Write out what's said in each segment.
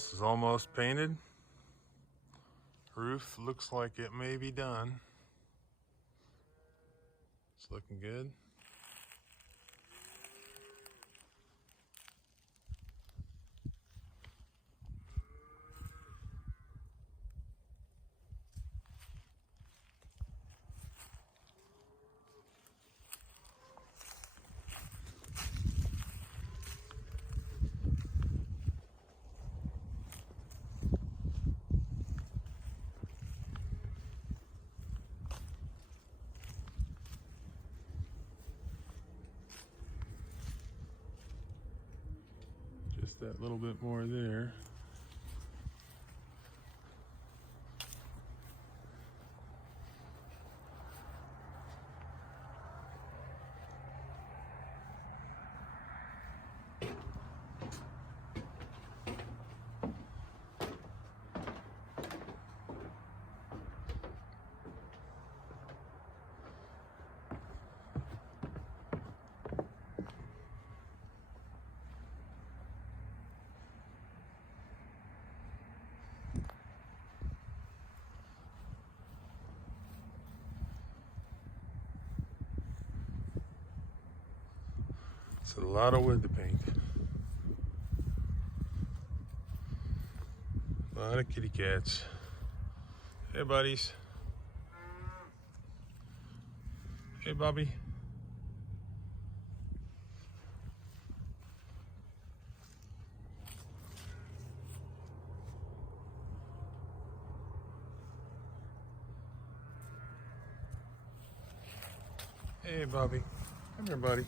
House is almost painted. Roof looks like it may be done. It's looking good. Just that little bit more there. It's a lot of wood to paint. A lot of kitty cats. Hey, buddies. Hey, Bobby. Hey, Bobby. Come here, buddy.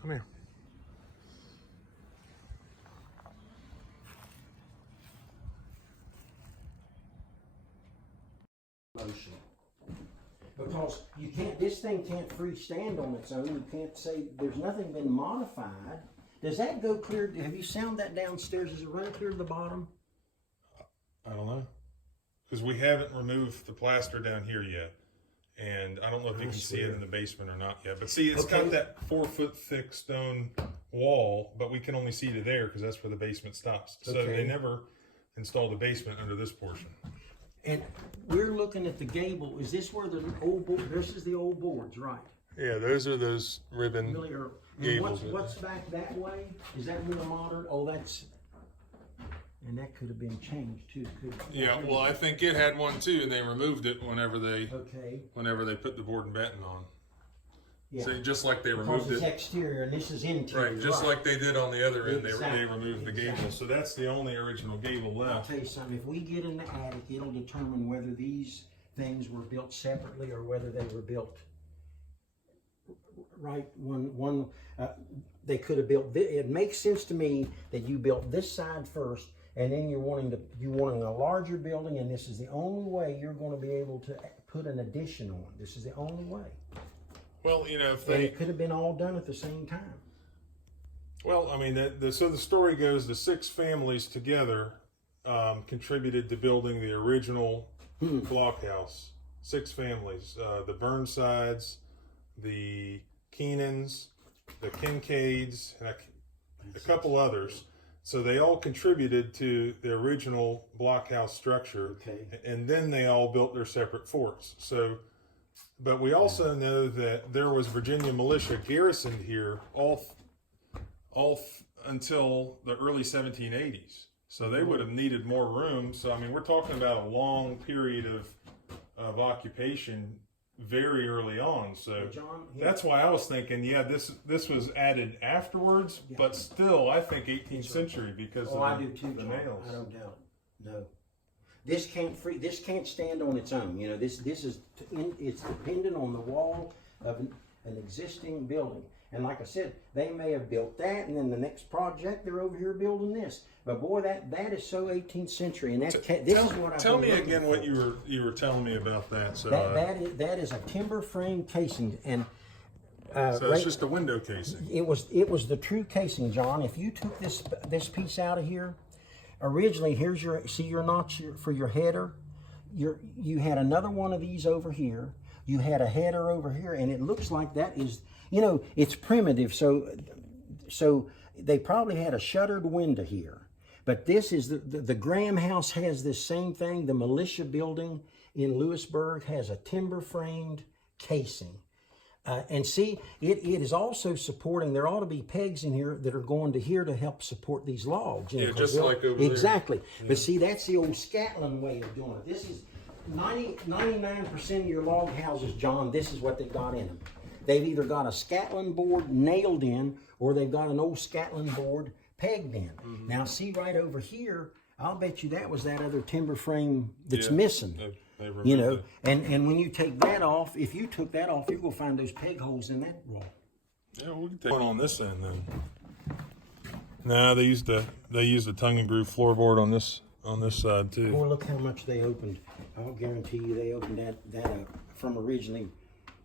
Come here. Motion. Because you can't, this thing can't freestand on its own. You can't say, there's nothing been modified. Does that go clear? Have you sound that downstairs? Does it run clear to the bottom? I don't know. Because we haven't removed the plaster down here yet. And I don't know if you can see it in the basement or not yet. But see, it's got that 4-foot thick stone wall, but we can only see to there because that's where the basement stops. So they never installed a basement under this portion. And we're looking at the gable. Is this where the old board, this is the old boards, right? Yeah, those are those ribbon Really, or gables. what's back that way? Is that more modern? Oh, that's, and that could have been changed too, couldn't it? Yeah, well, I think it had one too, and they removed it whenever they put the board and batten on. Yeah. So just like they Because removed it's it, exterior and this is interior. right? Just like they did on the other end, Exactly. they removed the gable. So that's the only original gable I'll left. tell you something, if we get in the attic, it'll determine whether these things were built separately or whether they were built right. They could have built this. It makes sense to me that you built this side first, and then you're wanting a larger building, and this is the only way you're going to be able to put an addition on. This is the only way. Well, you know, if And they it could have been all done at the same time. Well, I mean, so the story goes, the 6 families together contributed to building the original blockhouse. 6 families, the Byrnsides, the Keenans, the Kincaids, and a couple others. So they all contributed to the original blockhouse structure, and then they all built their separate forts. So, but we also know that there was Virginia militia garrisoned here until the early 1780s. So they would have needed more room. So, I mean, we're talking about a long period of occupation very early on. So John, that's why I was thinking, yeah, this was added afterwards, but still, I think 18th century because of I do too, the John. nails. I don't doubt. No. This can't stand on its own. You know, it's dependent on the wall of an existing building. And like I said, they may have built that, and then the next project they're over here building this. But boy, that is so 18th century, and this is what I've tell been me looking again for. what you were telling me about that. So that is a timber frame casing, and so it's just a window casing. It was the true casing, John. If you took this piece out of here, originally here's your notch for your header. You had another one of these over here. You had a header over here, and it looks like that is, you know, it's primitive. So they probably had a shuttered window here. But this is the Graham house has this same thing. The militia building in Lewisburg has a timber framed casing. And see, it is also supporting, there ought to be pegs in here that are going to here to help support these logs. Yeah, just like over there. Exactly. Yeah. But see, that's the old Scotland way of doing it. This is 99% of your log houses, John, this is what they've got in them. They've either got a Scotland board nailed in, or they've got an old Scotland board pegged in. Mm-hmm. Now, see right over here, I'll bet you that was that other timber frame that's missing. You know, and when you take that off, if you took that off, you're gonna find those peg holes in that wall. Yeah, we can take one on this end then. No, they used the tongue and groove floorboard on this side too. Boy, look how much they opened. I'll guarantee you they opened that up from originally.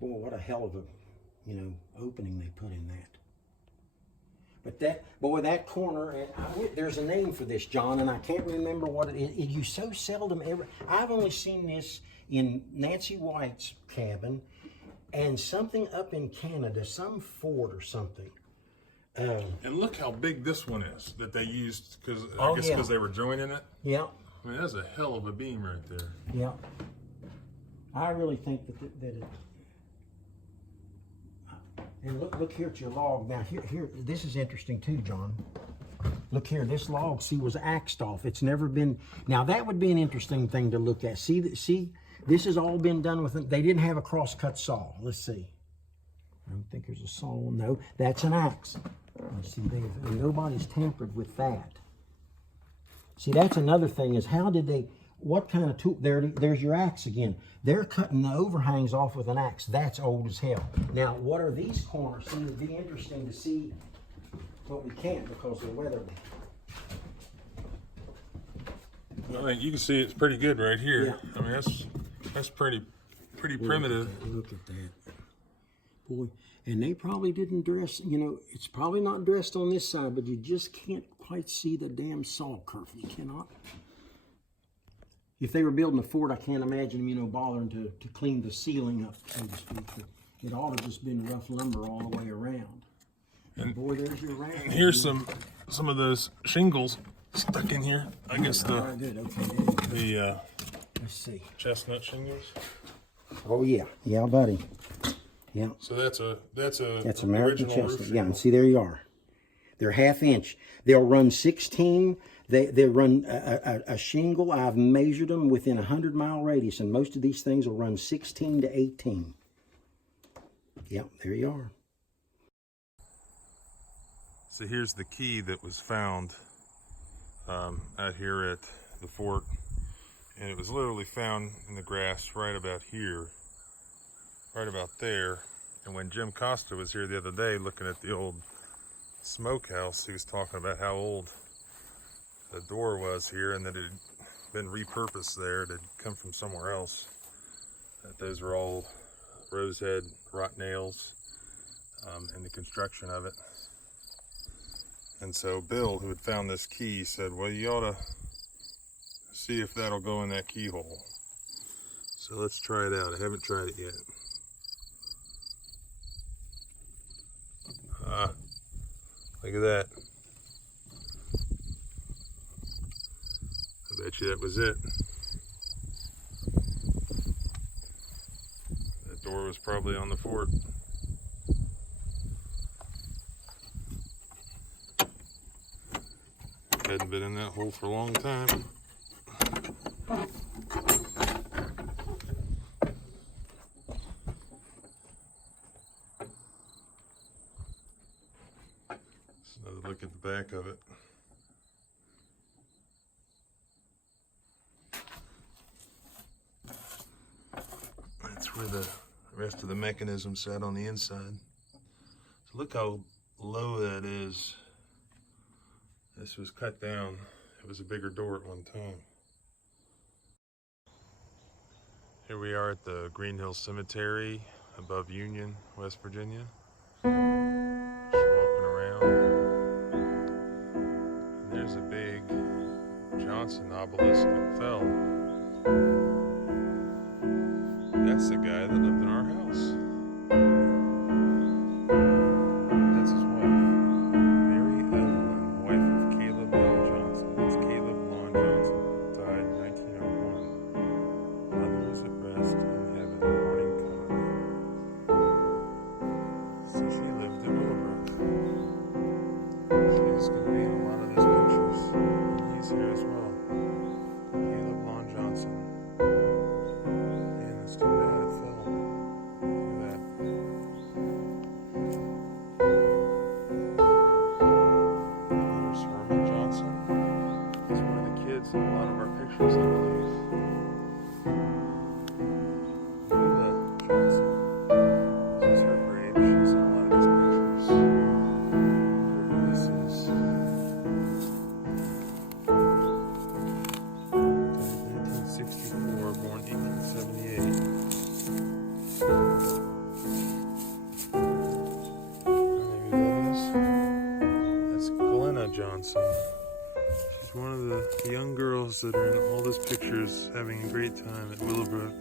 Boy, what a hell of a, opening they put in that. But that corner, and there's a name for this, John, and I can't remember what it is. You so seldom ever. I've only seen this in Nancy White's cabin, and something up in Canada, some fort or something. And look how big this one is that they used, because I guess because they were joining it. Yeah. I mean, that's a hell of a beam right there. Yeah. I really think that it. And look here at your log. Now here, this is interesting too, John. Look here, this log, see, was axed off. It's never been. Now that would be an interesting thing to look at. See, this has all been done with. They didn't have a crosscut saw. Let's see. I don't think there's a saw. No, that's an axe. Let's see, nobody's tampered with that. See, that's another thing is how did they? What kind of tool? There's your axe again. They're cutting the overhangs off with an axe. That's old as hell. Now, what are these corners? See, it'd be interesting to see, but we can't because of the weather. Well, you can see it's pretty good right here. Yeah. I mean, that's pretty primitive. Look at that. Boy, and they probably didn't dress, it's probably not dressed on this side, but you just can't quite see the damn saw curve. You cannot. If they were building a fort, I can't imagine them, bothering to clean the ceiling up, so to speak. But it ought to just been rough lumber all the way around. And boy, there's your raft. And here's some of those shingles stuck in here. I guess the let's see, chestnut shingles. Oh yeah, buddy. Yeah. So that's American chestnut. Yeah, and see there you are. They're 1/2 inch. They'll run 16. They run a shingle. I've measured them within a 100-mile radius, and most of these things will run 16 to 18. Yep, there you are. So here's the key that was found out here at the fort, and it was literally found in the grass right about here, right about there. And when Jim Costa was here the other day looking at the old smokehouse, he was talking about how old the door was here and that it had been repurposed there. It had come from somewhere else. That those were all rosehead wrought nails in the construction of it. And so Bill, who had found this key, said, well, you ought to see if that'll go in that keyhole. So let's try it out. I haven't tried it yet. Look at that. I bet you that was it. That door was probably on the fort. Hadn't been in that hole for a long time. Another look at the back of it. That's where the rest of the mechanism sat on the inside. So look how low that is. This was cut down. It was a bigger door at one time. Here we are at the Green Hill Cemetery above Union, West Virginia. Just walking around. And there's a big Johnson obelisk that fell. That's the guy that lived in our house. That's his wife, Mary Ellen. Johnson. She's one of the young girls that are in all those pictures having a great time at Willowbrook.